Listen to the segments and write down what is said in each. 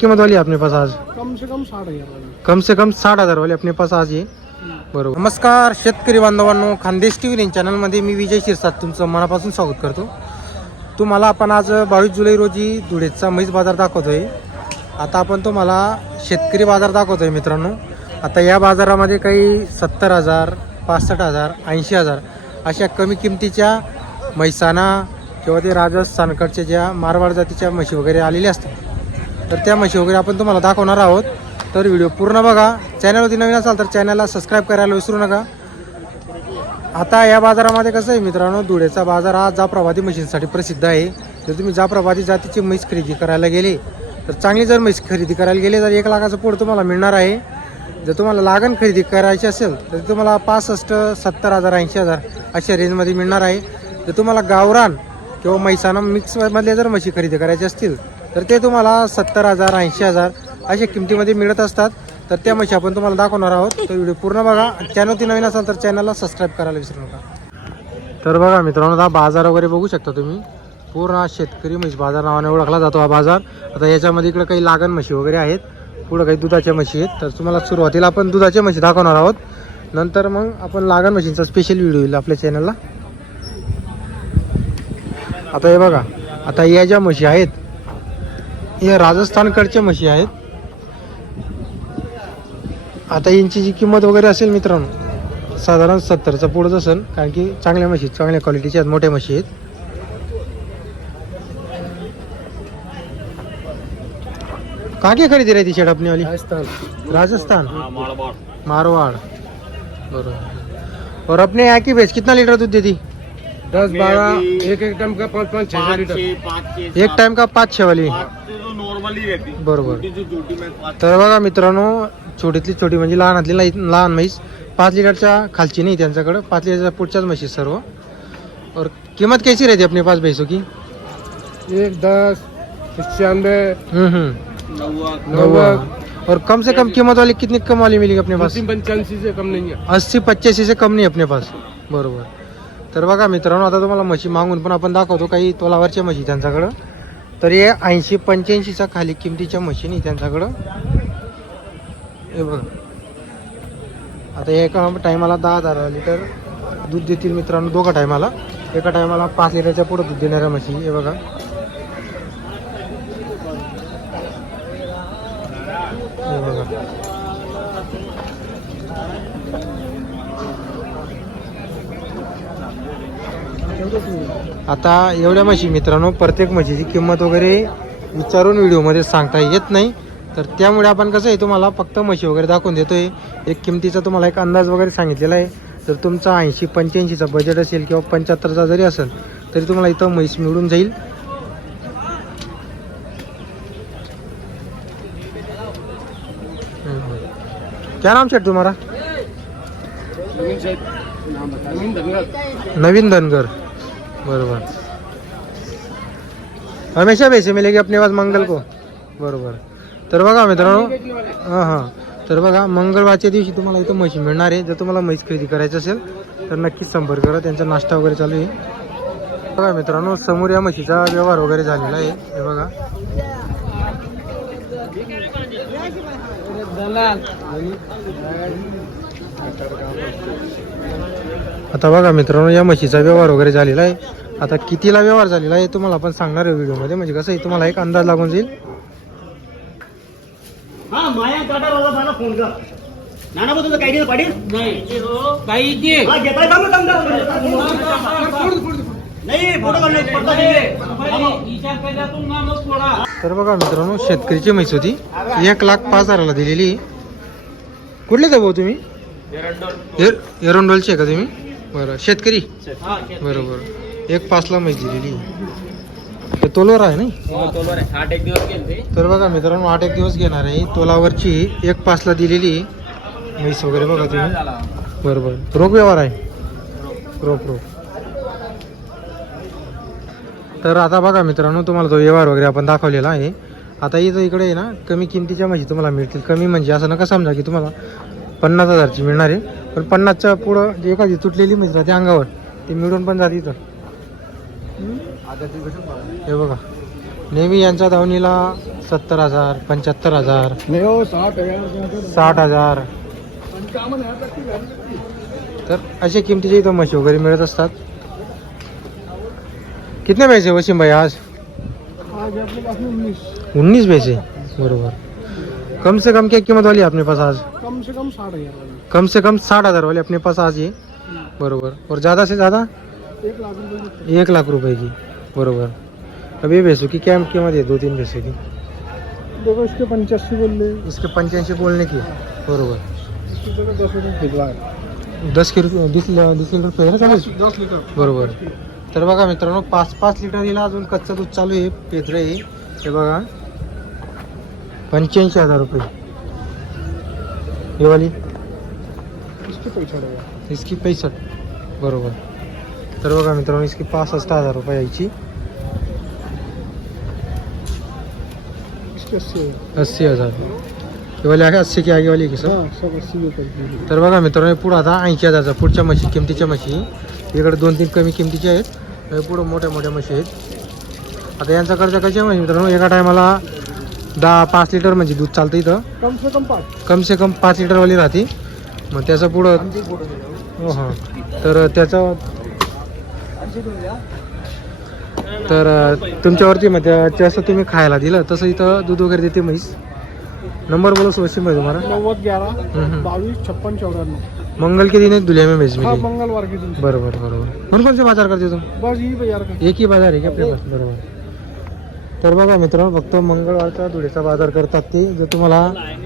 कीमत वाली है अपने पास आज? कम से कम साठ हजार वाली। कम से कम साठ हजार वाली अपने पास आज ये? बरोबर. नमस्कार शेतकरी बांधवांनो खानदेश टी व्ही चॅनलमध्ये मी विजय शिरसाट तुमचं मनापासून स्वागत करतो. तुम्हाला आपण आज बावीस जुलै रोजी धुळेचा म्हैस बाजार दाखवतोय. आता आपण तुम्हाला शेतकरी बाजार दाखवतोय मित्रांनो. आता या बाजारामध्ये काही सत्तर हजार पासष्ट हजार ऐंशी हजार अशा कमी किमतीच्या म्हैसाना किंवा ते राजस्थानकडच्या ज्या मारवाड जातीच्या म्हशी वगैरे आलेल्या असतात तर त्या म्हशी वगैरे आपण तुम्हाला दाखवणार आहोत. तर व्हिडिओ पूर्ण बघा. चॅनलवरती नवीन असाल तर चॅनलला सबस्क्राईब करायला विसरू नका. आता या बाजारामध्ये कसं आहे मित्रांनो धुळेचा बाजार हा जाप्रभाती म्हशींसाठी प्रसिद्ध आहे. जर तुम्ही जाप्रभाती जातीची म्हैस खरेदी करायला गेले तर चांगली जर म्हैस खरेदी करायला गेले तर एक लाखाचं पोड तुम्हाला मिळणार आहे. जर तुम्हाला लागण खरेदी करायची असेल तर तुम्हाला पासष्ट सत्तर हजार ऐंशी हजार अशा रेंजमध्ये मिळणार आहे. जर तुम्हाला गावरान किंवा म्हैसाना मिक्समधले जर म्हशी खरेदी करायची असतील तर ते तुम्हाला सत्तर हजार ऐंशी हजार अशा किमतीमध्ये मिळत असतात. तर त्या म्हशी आपण तुम्हाला दाखवणार आहोत. तर व्हिडिओ पूर्ण बघा. चॅनलवरती नवीन असाल तर चॅनलला सबस्क्राईब करायला विसरू नका. तर बघा मित्रांनो हा बाजार वगैरे बघू शकता तुम्ही. पूर्ण हा शेतकरी म्हशी बाजार नावाने ओळखला जातो हा बाजार. आता याच्यामध्ये इकडं काही लागण म्हशी वगैरे आहेत. पुढं काही दुधाच्या म्हशी आहेत. तर तुम्हाला सुरुवातीला आपण दुधाच्या म्हशी दाखवणार आहोत. नंतर मग आपण लागण म्हशींचा स्पेशल व्हिडिओ येईल आपल्या चॅनलला आता हे बघा. आता या ज्या म्हशी आहेत या राजस्थानकडच्या म्हशी आहेत. आता यांची जी किंमत वगैरे असेल मित्रांनो साधारण सत्तरचा पुढंच असेल कारण की चांगल्या म्हशी आहेत, चांगल्या क्वालिटीच्या आहेत मोठ्या म्हशी आहेत. कागे खरेदी रहती शेड अपनी वाली राजस्थान राजस्थान मारवाड़. बरोबर. और अपने यहाँ की भैंस कितना लीटर दूध देती? दस बारह एक एक टाइम का पाँच पाँच छह लीटर एक टाइम का पाच छे वाली। नॉर्मली रहती। बरोबर। ड्यूटी में पाच तर बघा मित्रांनो छोटीतली छोटी म्हणजे लहानातली लहान म्हैस पाच लिटरच्या खालची नाही त्यांच्याकडं पाच लिटरच्या पुढच्याच म्हशी सर्व. और कीमत कैसी रहती है अपने पास भैंसों की? एक दस पचानवे और कम से कम कीमत वाली कितनी कम वाली मिलेगी अपने पास? पंचासी से कम नहीं है। अस्सी पच्च्याऐंशी से कम नाही अपने पास. बरोबर. तर बघा मित्रांनो आता तुम्हाला म्हशी मागून पण आपण दाखवतो काही तोलावरच्या म्हशी त्यांच्याकडं. तर हे ऐंशी पंच्याऐंशीच्या खाली किमतीच्या म्हशी नाही त्यांच्याकडं. हे बघा. आता एका टायमाला दहा हजार लिटर दूध देतील मित्रांनो दोघा टायमाला. एका टायमाला पाच लिटरच्या पुढं दूध देणाऱ्या म्हशी हे बघा. हे बघा. आता एवढ्या म्हशी मित्रांनो प्रत्येक म्हशीची किंमत वगैरे विचारून व्हिडिओमध्ये सांगता येत नाही. तर त्यामुळे आपण कसं आहे तुम्हाला फक्त म्हशी वगैरे दाखवून देतोय. एक किमतीचा तुम्हाला एक अंदाज वगैरे सांगितलेला आहे. जर तुमचा ऐंशी पंच्याऐंशीचा बजेट असेल किंवा पंच्याहत्तरचा जरी असेल तरी तुम्हाला इथं म्हैस मिळून जाईल. क्या नाम नवीन धनगर नवीन धनगर. बरोबर. हमेशा पैसे की अपने पास मंगल को. बरोबर. तर बघा मित्रांनो. हां हां. तर बघा मंगळवारच्या दिवशी तुम्हाला इथं म्हशी मिळणार आहे. जर तुम्हाला म्हैस खरेदी करायची असेल तर नक्कीच संपर्क करा. त्यांचा नाश्ता वगैरे चालू आहे. बघा मित्रांनो समोर या म्हशीचा व्यवहार वगैरे झालेला आहे. हे बघा. आता बघा मित्रांनो या म्हशीचा व्यवहार वगैरे झालेला आहे. आता कितीला व्यवहार झालेला आहे तुम्हाला आपण सांगणार आहे व्हिडिओमध्ये. म्हणजे कसं आहे तुम्हाला एक अंदाज लागून जाईल. हा हा. तर बघा मित्रांनो शेतकरीची म्हैस होती. एक लाख पाच हजाराला दिलेली. कुठले भाऊ तुम्ही? एर- एरंडोलचे आहे का तुम्ही? बरं. शेतकरी? बरोबर एक पाचला म्हैस दिलेली. हे तोलवर आहे नाही गेले तर बघा मित्रांनो आठ एक दिवस घेणार आहे. तोलावरची एक पाचला दिलेली म्हैस वगैरे बघा तुम्ही. बरोबर रोख व्यवहार आहे. रोख रोख तर आता बघा मित्रांनो तुम्हाला तो व्यवहार वगैरे आपण दाखवलेला आहे. आता इथं इकडे आहे ना कमी किमतीच्या म्हशी तुम्हाला मिळतील. कमी म्हणजे असं नका समजा की तुम्हाला पन्नास हजारची मिळणार आहे. पण पन्नासच्या पुढं जे एखादी तुटलेली मिळत राहते अंगावर ती मिळून पण जाते इथं. हे बघा. नेहमी यांच्या धावणीला सत्तर हजार पंच्याहत्तर हजार साठ हजार. तर अशा किमतीचे इथं म्हशी वगैरे मिळत असतात. कितने पैसे वसीम भाई हो आज? उन्नीस पैसे. बरोबर. कम से कम क्या कीमत वाली आपने पास आज? कम से कम साठ हज़ार वाले। कम से कम साठ हज़ार वाली अपने पास आज ये। बरोबर। और ज़्यादा से ज़्यादा? एक लाख रुपये एक लाख रुपए की। बरोबर। अब ये भैंसों की क्या कीमत है? दो तीन भैंसों की। देखो इसके पंचासी बोल इसके पंच्याऐंशी बोलने की। बरोबर। दस रुपये दस रुपये वीस ल- वीस लिटर दस लीटर। बरोबर। तर बघा मित्रांनो पाच पाच लिटर दिला अजून कच्चं दूध चालू आहे पेत्र आहे. हे बघा. पंच्याऐंशी हज़ार रुपये. हे वाली? इसके पैसा रहेगा इसकी पैसठ बरोबर. तर बघा मित्रांनो इसकी पासष्ट हजार रुपये यायची. इसके अस्सी हजार. अस्सी हजार. हे वाली आहे अस्सी की आगे वाली की सर? हाँ तर बघा मित्रांनो पुढं आता ऐंशी हजारचा पुढच्या म्हशी किमतीच्या म्हशी इकडे दोन तीन कमी किमतीच्या आहेत. पुढं मोठ्या मोठ्या म्हशी आहेत. आता यांचा खर्च कशा म्हणजे मित्रांनो? एका टायमाला दहा पाच लिटर म्हणजे दूध चालतं इथं. कम से कम पाँच. कम से कम पाच लिटरवाली राहते. मग त्याचं पुढं हो. हां तर त्याचं तर तुमच्यावरती मग जसं तुम्ही खायला दिलं तसं इथं दूध वगैरे देते म्हैस. नंबर बोलो सोशी भाई तुम्हारा नव्वद ग्यारह. बाईस छप्पन चौरानवे मंगल के दिन एक दुलिया में भेज हाँ मिली मंगलवार के दिन. बरोबर बरोबर. कौन कौन से बाजार करते तुम बस यही बाजार एक ही बाजार पास? बरोबर. तर बघा मित्रांनो फक्त मंगळवारचा धुळेचा बाजार करतात ते जर तुम्हाला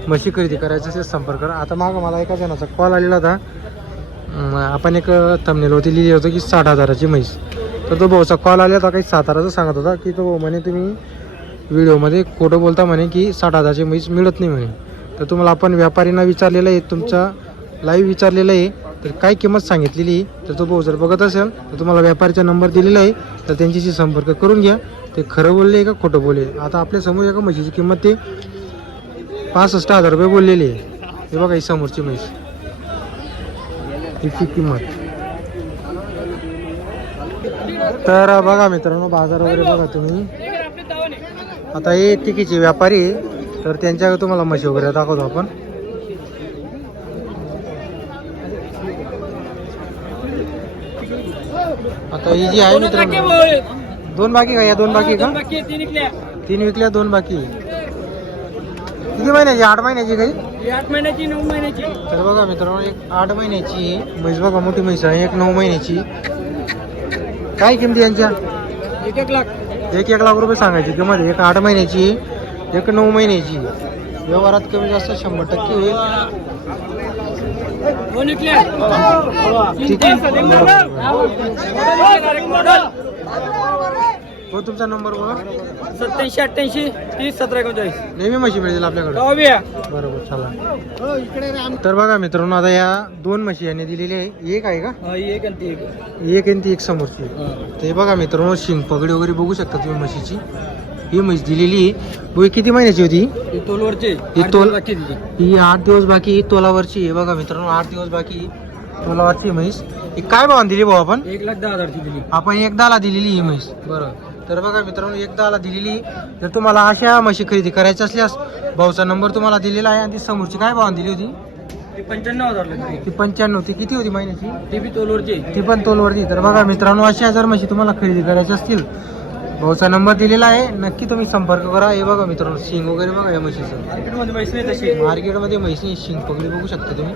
म्हशी खरेदी करायचं असेल संपर्क करा. आता मागं मला एका जणाचा कॉल आलेला होता. आपण एक थमनेल होती लिहिली होतं की साठ हजाराची म्हैस. तर तो भाऊचा कॉल आला होता काही साताराचा सांगत होता की तो भाऊ म्हणे तुम्ही व्हिडिओमध्ये खोटं बोलता म्हणे की साठ हजाराची म्हैस मिळत नाही म्हणे. तर तुम्हाला आपण व्यापारींना विचारलेलं आहे तुमचा लाईव्ह विचारलेलं आहे. तर काय किंमत सांगितलेली तर तो भाऊ जर बघत असेल तर तुम्हाला व्यापारीचा नंबर दिलेला आहे तर त्यांच्याशी संपर्क करून घ्या. ते खरं बोलले का खोटं बोलले? आता आपल्यासमोर एका म्हशीची किंमत ते पासष्ट हजार रुपये बोललेली आहे. हे बघा ही समोरची म्हैस. हिची किंमत. तर बघा मित्रांनो बाजार वगैरे बघा तुम्ही. आता हे तिकीचे व्यापारी आहे, तर त्यांच्या तुम्हाला म्हशी वगैरे दाखवतो आपण. आता ही जी आहे मित्रांनो. दोन बाकी का? या दोन बाकी का? तीन विकल्या. दोन बाकी किती महिन्याची? आठ महिन्याची काही? आठ महिन्याची नऊ महिन्याची. तर बघा मित्रांनो एक आठ महिन्याची. म्हैस बघा मोठी म्हैस आहे. एक नऊ महिन्याची काय किमती यांच्या? एक एक लाख. एक एक लाख रुपये सांगायची किंमत. एक आठ महिन्याची एक नऊ महिन्याची व्यवहारात कमी जास्त शंभर टक्के होईल. हो तुमचा नंबर बोला. सत्याऐंशी अठ्ठ्याऐंशी तीस सतरा एकोणचाळीस. नेहमी म्हशी मिळतील आपल्याकडे. दहाव्या बरोबर चला. तर बघा मित्रांनो आता या दोन म्हशी यांनी दिलेली आहे. एक आहे का? एक आणि ती एक. एक आणि ती एक समोरची. ते बघा मित्रांनो शिंग पगडी वगैरे बघू शकता तुम्ही म्हशीची. ही म्हैस दिलेली बुई किती महिन्याची होती? ही तोलवरचे ही आठ तोल- बाकी. ही आठ दिवस बाकी ही तोलावरची आहे. बघा मित्रांनो आठ दिवस बाकी तोलावरची म्हैस. ही काय भावाने दिली भाऊ आपण? एक लाख दहा हजारची दिली. आपण एकदाला दिलेली ही म्हैस. बरं. तर बघा मित्रांनो एकदाला दिलेली जर तुम्हाला अशा म्हशी खरेदी करायची असल्यास भाऊचा नंबर तुम्हाला दिलेला आहे. आणि ती समोरची काय भावाने दिली होती? ती पंच्याण्णव हजार ती पंच्याण्णव ती किती होती महिन्याची? ती बी तोलवरची ती पण तोलवरती तर बघा मित्रांनो अशा हजार म्हशी तुम्हाला खरेदी करायची असतील भाऊचा नंबर दिलेला आहे. नक्की तुम्ही संपर्क करा. हे बघा मित्रांनो शिंग वगैरे बघा या म्हशीचं. मार्केटमध्ये नाही तशी. मार्केटमध्ये म्हैस नाही शिंग पगडी बघू शकता तुम्ही.